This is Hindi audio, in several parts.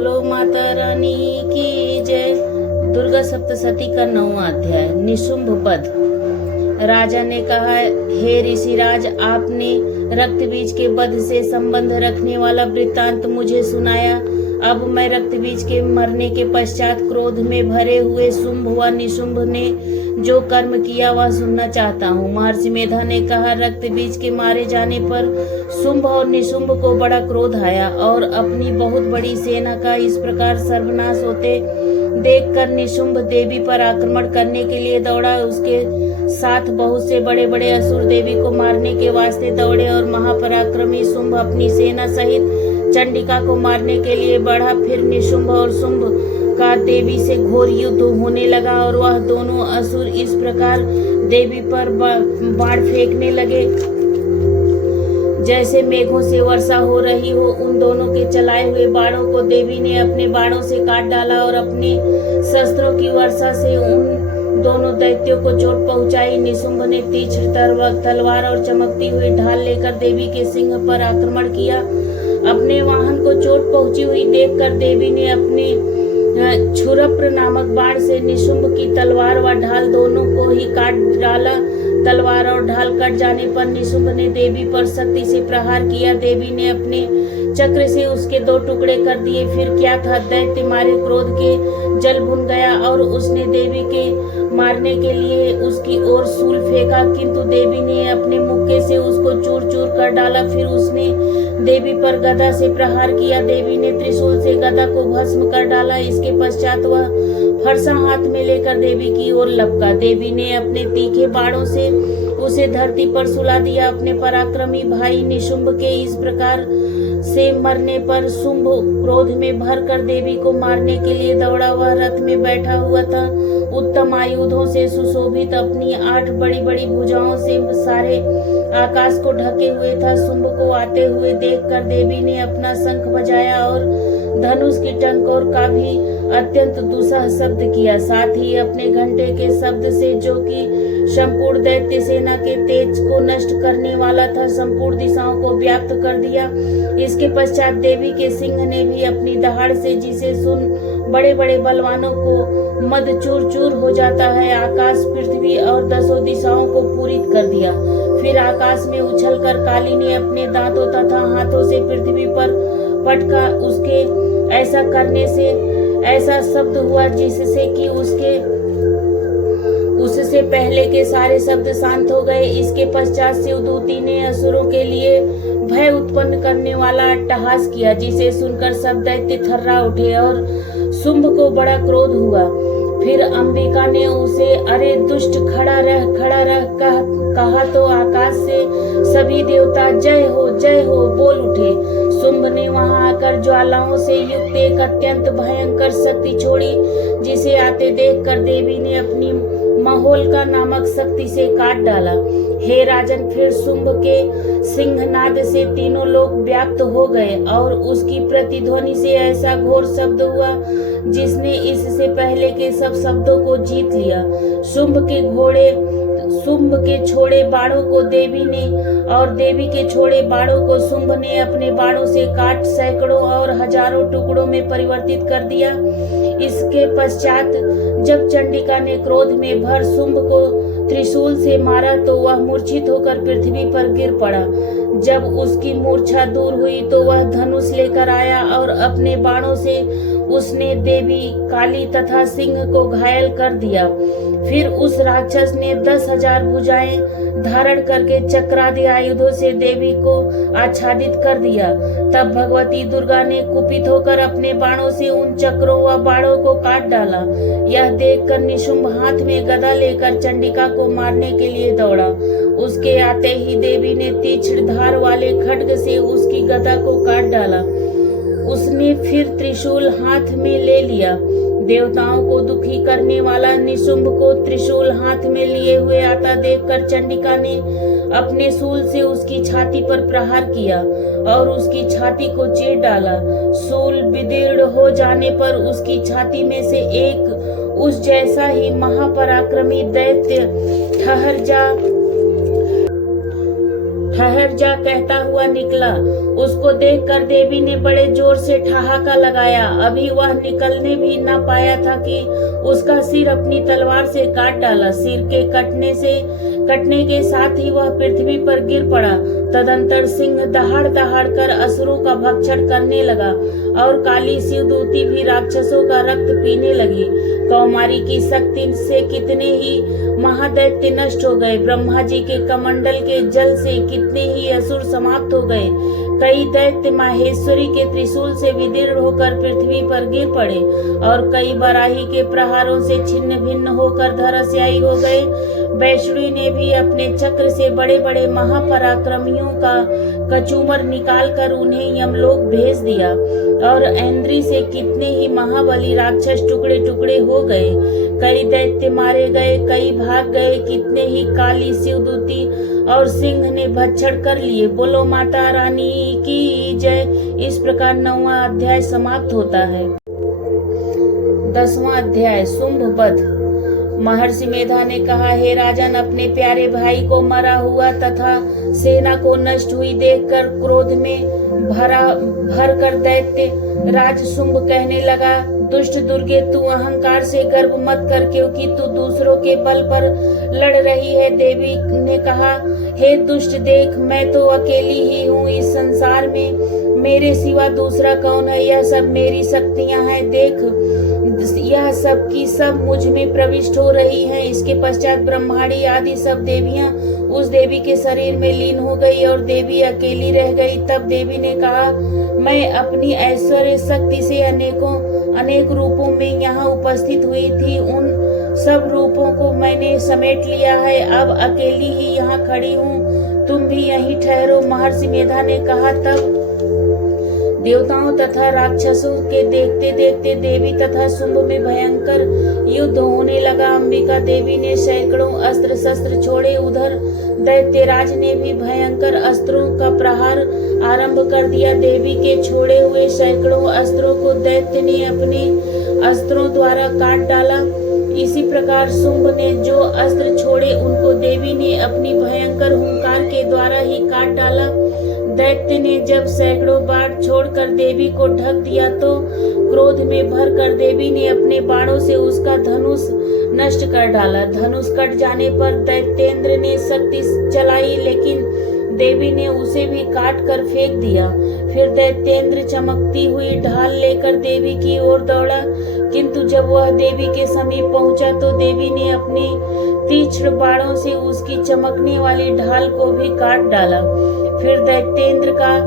बोलो माता रानी की जय। दुर्गा सप्तशती का 9वां अध्याय निशुंभ वध। राजा ने कहा, हे ऋषिराज, आपने रक्त बीज के वध से संबंध रखने वाला वृत्तांत मुझे सुनाया। अब मैं रक्त बीज के मरने के पश्चात क्रोध में भरे हुए शुंभ व निशुंभ ने जो कर्म किया वह सुनना चाहता हूँ। महर्षि मेधा ने कहा, रक्त बीज के मारे जाने पर शुंभ और निशुंभ को बड़ा क्रोध आया और अपनी बहुत बड़ी सेना का इस प्रकार सर्वनाश होते देखकर निशुंभ देवी पर आक्रमण करने के लिए दौड़ा। उसके साथ बहुत से बड़े बड़े असुर देवी को मारने के वास्ते दौड़े और महापराक्रमी शुंभ अपनी सेना सहित चंडिका को मारने के लिए बढ़ा। फिर निशुंभ और शुंभ का देवी से घोर युद्ध होने लगा और वह दोनों असुर इस प्रकार देवी पर बाण फेंकने लगे जैसे मेघों से वर्षा हो रही हो। उन दोनों के चलाए हुए बाणों को देवी ने अपने बाणों से काट डाला और अपने शस्त्रों की वर्षा से उन दोनों दैत्यों को चोट पहुंचाई। निशुंभ ने तीक्ष्ण तलवार और चमकती हुई ढाल लेकर देवी के सिंह पर आक्रमण किया। अपने वाहन को चोट पहुंची हुई देखकर देवी ने अपने क्षुरप्र नामक बाण से निशुंभ की तलवार व ढाल दोनों को ही काट डाला। तलवार और ढाल कट जाने पर निशुंभ ने देवी पर शक्ति से प्रहार किया। देवी ने अपने चक्र से उसके 2 टुकड़े कर दिए। फिर क्या था, दैत्य मारे क्रोध के जल भुन गया और उसने देवी के मारने के लिए उसकी ओर शूल फेंका, किंतु देवी ने अपने मुक्के से उसको चूर चूर कर डाला। फिर उसने देवी पर गदा से प्रहार किया। देवी ने त्रिशूल से गदा को भस्म कर डाला। इसके पश्चात वह फरसा हाथ में लेकर देवी की ओर लपका। देवी ने अपने तीखे बाणों से उसे धरती पर सुला दिया। अपने पराक्रमी भाई निशुंभ के इस प्रकार से मरने पर शुंभ क्रोध में भरकर देवी को मारने के लिए दौड़ा। वह रथ में बैठा हुआ था, उत्तम आयुधों से सुशोभित, अपनी 8 बड़ी बड़ी भुजाओं से सारे आकाश को ढके हुए था। शुंभ को आते हुए देखकर देवी ने अपना शंख बजाया और धनुष की टंकोर का भी अत्यंत दुस्सह शब्द किया। साथ ही अपने घंटे के शब्द से, जो कि संपूर्ण दैत्य सेना के तेज को नष्ट करने वाला था, संपूर्ण दिशाओं को व्याप्त कर दिया। इसके पश्चात देवी के सिंह ने भी अपनी दहाड़ से, जिसे सुन बड़े बड़े बलवानों को मद चूर चूर हो जाता है, आकाश, पृथ्वी और 10 दिशाओं को पूरित कर दिया। फिर आकाश में उछलकर काली ने अपने दांतों तथा हाथों से पृथ्वी पर पटका। उसके ऐसा करने से ऐसा शब्द हुआ जिससे कि उससे पहले के सारे शब्द शांत हो गए। इसके पश्चात शिवदूती ने असुरों के लिए भय उत्पन्न करने वाला अट्टहास किया, जिसे सुनकर सब दैत्य थर्रा उठे और शुंभ को बड़ा क्रोध हुआ। फिर अंबिका ने उसे, अरे दुष्ट, खड़ा रह कहा तो आकाश से सभी देवता जय हो बोल उठे। शुंभ ने वहां आकर ज्वालाओं से युक्त एक अत्यंत भयंकर शक्ति छोड़ी, जिसे आते देखकर देवी ने अपनी महोल्का नामक शक्ति से काट डाला। हे राजन, फिर शुंभ के सिंहनाद से तीनों लोग व्याप्त हो गए और उसकी प्रतिध्वनि से ऐसा घोर शब्द हुआ जिसने इससे पहले के सब शब्दों को जीत लिया। शुंभ के छोड़े बाणों को देवी ने और देवी के छोड़े बाणों को शुंभ ने अपने बाणों से काट सैकड़ों और हजारों टुकड़ों में परिवर्तित कर दिया। इसके पश्चात जब चंडिका ने क्रोध में भर शुंभ को त्रिशूल से मारा तो वह मूर्छित होकर पृथ्वी पर गिर पड़ा। जब उसकी मूर्छा दूर हुई तो वह धनुष लेकर आया और अपने बाणों से उसने देवी, काली तथा सिंह को घायल कर दिया। फिर उस राक्षस ने 10,000 भुजाएं धारण करके चक्रादि आयुधों से देवी को आच्छादित कर दिया। तब भगवती दुर्गा ने कुपित होकर अपने बाणों से उन चक्रों व बाणों को काट डाला। यह देखकर निशुंभ हाथ में गदा लेकर चंडिका को मारने के लिए दौड़ा। उसके आते ही देवी ने तीक्ष्ण धार वाले खड्ग से उसकी गदा को काट डाला। उसने फिर त्रिशूल हाथ में ले लिया। देवताओं को दुखी करने वाला निशुंभ को त्रिशूल हाथ में लिए हुए आता देखकर चंडिका ने अपने शूल से उसकी छाती पर प्रहार किया और उसकी छाती को चीर डाला। शूल विदीर्ण हो जाने पर उसकी छाती में से एक उस जैसा ही महापराक्रमी दैत्य ठहर जा कहता हुआ निकला। उसको देखकर देवी ने बड़े जोर से ठहाका लगाया। अभी वह निकलने भी न पाया था कि उसका सिर अपनी तलवार से काट डाला। सिर के कटने के साथ ही वह पृथ्वी पर गिर पड़ा। तदंतर सिंह दहाड़ दहाड़ कर असुरों का भक्षण करने लगा और काली शिवदूती भी राक्षसों का रक्त पीने लगी। कौमारी की शक्ति से कितने ही महादैत्य नष्ट हो गए। ब्रह्मा जी के कमंडल के जल से कितने ही असुर समाप्त हो गए। कई दैत्य माहेश्वरी के त्रिशूल से विदीर्ण होकर पृथ्वी पर गिर पड़े और कई बराही के प्रहारों से छिन्न भिन्न होकर धराशायी हो गए। वैष्णवी ने भी अपने चक्र से बड़े बड़े महापराक्रमियों का कचूमर निकालकर उन्हें यमलोक भेज दिया और ऐन्द्री से कितने ही महाबली राक्षस टुकड़े टुकड़े हो गए। कई दैत्य मारे गए, कई भाग गए, कितने ही काली शिवदूती और सिंह ने भक्षण कर लिए। बोलो माता रानी की जय। इस प्रकार 9वां अध्याय समाप्त होता है। 10वां अध्याय शुंभ वध। महर्षि मेधा ने कहा, हे राजन, अपने प्यारे भाई को मरा हुआ तथा सेना को नष्ट हुई देखकर क्रोध में भर कर दैत्य राज शुंभ कहने लगा, दुष्ट दुर्गे, तू अहंकार से गर्व मत कर, क्योंकि तू दूसरों के बल पर लड़ रही है। देवी ने कहा, हे दुष्ट, देख, मैं तो अकेली ही हूँ इस संसार में, मेरे सिवा दूसरा कौन है? यह सब मेरी शक्तियाँ हैं। देख, यह सब की सब मुझ में प्रविष्ट हो रही हैं। इसके पश्चात ब्रह्माणी आदि सब देवियां उस देवी के शरीर में लीन हो गई और देवी अकेली रह गई। तब देवी ने कहा, मैं अपनी ऐश्वर्य शक्ति से अनेक रूपों में यहाँ उपस्थित हुई थी। उन सब रूपों को मैंने समेट लिया है। अब अकेली ही यहाँ खड़ी हूँ, तुम भी यहीं ठहरो। महर्षि मेधा ने कहा। तब देवताओं तथा राक्षसों के देखते देखते देवी तथा शुंभ में भयंकर युद्ध होने लगा। अंबिका देवी ने सैकड़ों अस्त्र शस्त्र छोड़े। उधर दैत्यराज ने भी भयंकर अस्त्रों का प्रहार आरंभ कर दिया। देवी के छोड़े हुए सैकड़ों अस्त्रों को दैत्य ने अपने अस्त्रों द्वारा काट डाला। इसी प्रकार शुंभ ने जो अस्त्र छोड़े उनको देवी ने अपनी भयंकर हुंकार के द्वारा ही काट डाला। दैत्य ने जब सैकड़ों बाण छोड़कर देवी को ढक दिया तो क्रोध में भरकर देवी ने अपने बाणों से उसका धनुष नष्ट कर डाला। धनुष कट जाने पर दैत्येंद्र ने शक्ति चलाई, लेकिन देवी ने उसे भी काट कर फेंक दिया। फिर दैत्येंद्र चमकती हुई ढाल लेकर देवी की ओर दौड़ा, किंतु जब वह देवी के समीप पहुंचा तो देवी ने अपने तीक्ष्ण बाणों से उसकी चमकने वाली ढाल को भी काट डाला। फिर दैत्येंद्र का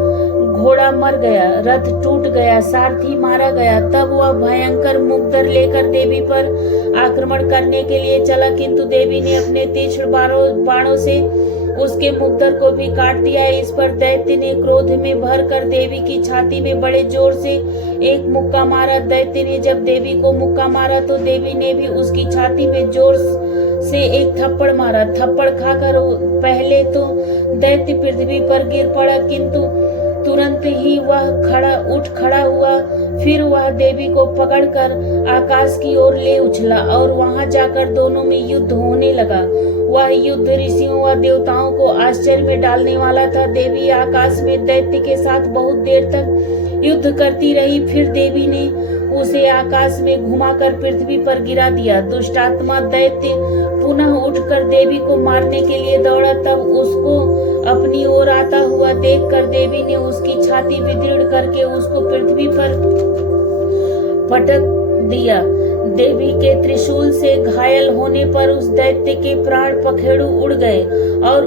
घोड़ा मर गया, रथ टूट गया, सारथी मारा गया। तब वह भयंकर मुग्धर लेकर देवी पर आक्रमण करने के लिए चला, किंतु देवी ने अपने तीक्ष्ण बाणों से उसके मुग्धर को भी काट दिया। इस पर दैत्य ने क्रोध में भरकर देवी की छाती में बड़े जोर से एक मुक्का मारा। दैत्य ने जब देवी को मुक्का मारा तो देवी ने भी उसकी छाती में जोर से एक थप्पड़ मारा। थप्पड़ खाकर पहले तो दैत्य पृथ्वी पर गिर पड़ा, किंतु तुरंत ही वह उठ खड़ा हुआ। फिर वह देवी को पकड़कर आकाश की ओर ले उछला और वहां जाकर दोनों में युद्ध होने लगा। वह युद्ध ऋषियों व देवताओं को आश्चर्य में डालने वाला था। देवी आकाश में दैत्य के साथ बहुत देर तक युद्ध करती रही। फिर देवी ने उसे आकाश में घुमाकर पृथ्वी पर गिरा दिया। दुष्टात्मा दैत्य पुनः उठकर देवी को मारने के लिए दौड़ा। तब उसको अपनी ओर आता हुआ देखकर देवी ने उसकी छाती विदीर्ण करके उसको पृथ्वी पर पटक दिया। देवी के त्रिशूल से घायल होने पर उस दैत्य के प्राण पखेरु उड़ गए और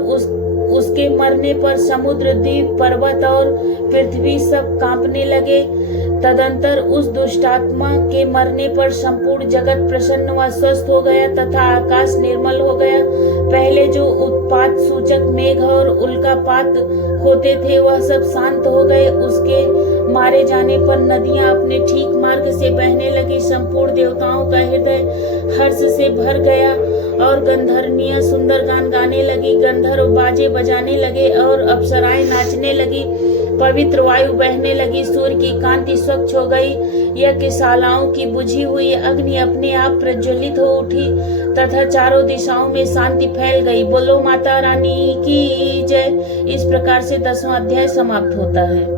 उसके मरने पर समुद्र, द्वीप, पर्वत और पृथ्वी सब कांपने लगे। तदंतर उस दुष्टात्मा के मरने पर संपूर्ण जगत प्रसन्न व स्वस्थ हो गया तथा आकाश निर्मल हो गया। पहले जो उत्पात सूचक मेघ और उल्कापात होते थे वह सब शांत हो गए। उसके मारे जाने पर नदियां अपने ठीक मार्ग से बहने लगी। संपूर्ण देवताओं का हृदय हर्ष से भर गया और गंधर्वनियां सुंदर गान गाने लगी। गंधर्व बाजे बजाने लगे और अप्सराएं नाचने लगी। पवित्र वायु बहने लगी, सूर्य की कांति स्वच्छ हो गई, यज्ञशालाओं की बुझी हुई अग्नि अपने आप प्रज्वलित हो उठी तथा चारों दिशाओं में शांति फैल गई। बोलो माता रानी की जय। इस प्रकार से 10वां अध्याय समाप्त होता है।